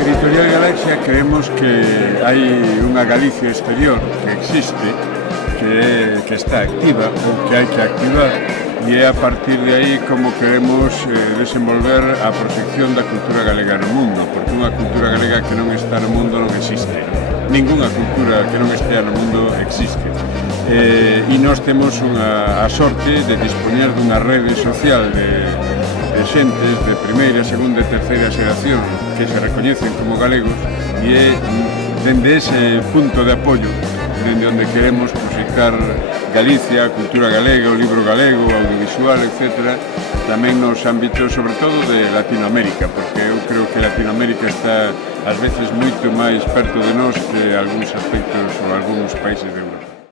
Editorial Galaxia creemos que hai unha Galicia exterior que existe, que está activa ou que hai que activar, e é a partir de aí como queremos desenvolver a protección da cultura galega no mundo, porque unha cultura galega que non está no mundo non existe. Ninguna cultura que non estea no mundo existe. E nós temos a sorte de dispoñer dunha rede social de xentes de primeira, segunda e terceira xeración que se recoñecen como galegos, e é dende ese punto de apoio dende onde queremos proxectar Galicia, a cultura galega, o libro galego, o audiovisual, etc. Tamén nos ámbitos, sobre todo, de Latinoamérica, porque eu creo que Latinoamérica está ás veces moito máis perto de nós que algúns aspectos ou algúns países de Europa.